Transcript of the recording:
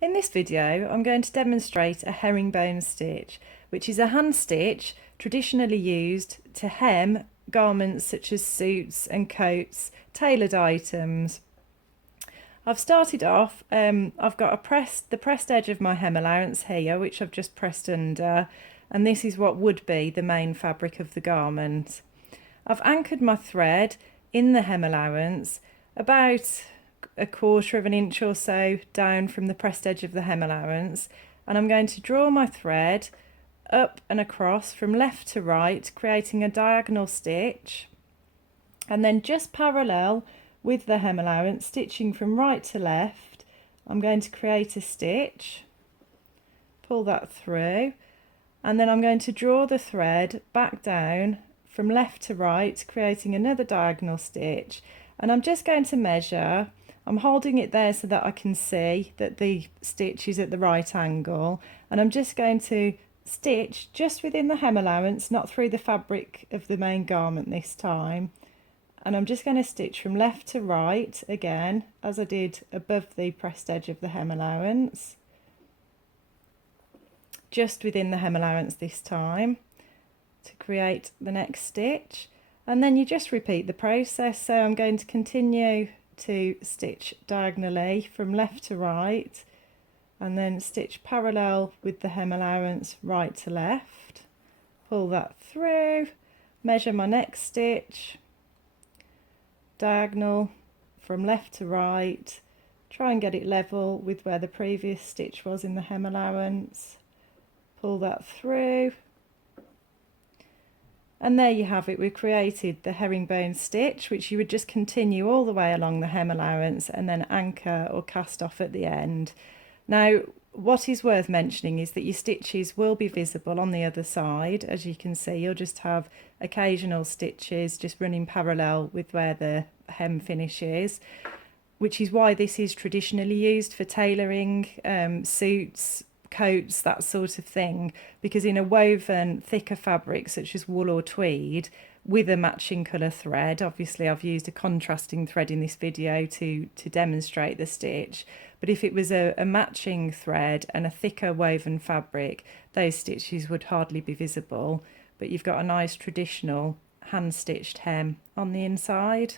In this video, I'm going to demonstrate a herringbone stitch, which is a hand stitch traditionally used to hem garments such as suits and coats, tailored items. I've started off, I've got the pressed edge of my hem allowance here, which I've just pressed under, and this is what would be the main fabric of the garment. I've anchored my thread in the hem allowance about a quarter of an inch or so down from the pressed edge of the hem allowance, and I'm going to draw my thread up and across from left to right, creating a diagonal stitch, and then just parallel with the hem allowance, stitching from right to left, I'm going to create a stitch, pull that through, and then I'm going to draw the thread back down from left to right, creating another diagonal stitch. And I'm just going to measure, I'm holding it there so that I can see that the stitch is at the right angle, and I'm just going to stitch just within the hem allowance, not through the fabric of the main garment this time. And I'm just going to stitch from left to right again, as I did above the pressed edge of the hem allowance, just within the hem allowance this time, to create the next stitch. And then you just repeat the process. So I'm going to continue to stitch diagonally from left to right, and then stitch parallel with the hem allowance right to left, pull that through, measure my next stitch, diagonal from left to right, try and get it level with where the previous stitch was in the hem allowance, pull that through, and there you have it. We've created the herringbone stitch, which you would just continue all the way along the hem allowance and then anchor or cast off at the end. Now, what is worth mentioning is that your stitches will be visible on the other side. As you can see, you'll just have occasional stitches just running parallel with where the hem finishes, which is why this is traditionally used for tailoring suits, coats, that sort of thing, because in a woven thicker fabric such as wool or tweed with a matching colour thread, obviously I've used a contrasting thread in this video to demonstrate the stitch, but if it was a matching thread and a thicker woven fabric, those stitches would hardly be visible, but you've got a nice traditional hand stitched hem on the inside.